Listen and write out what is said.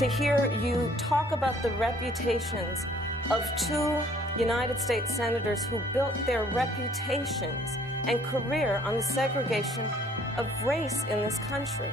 To hear you talk about the reputations of two United States senators who built their reputations and career on the segregation of race in this country.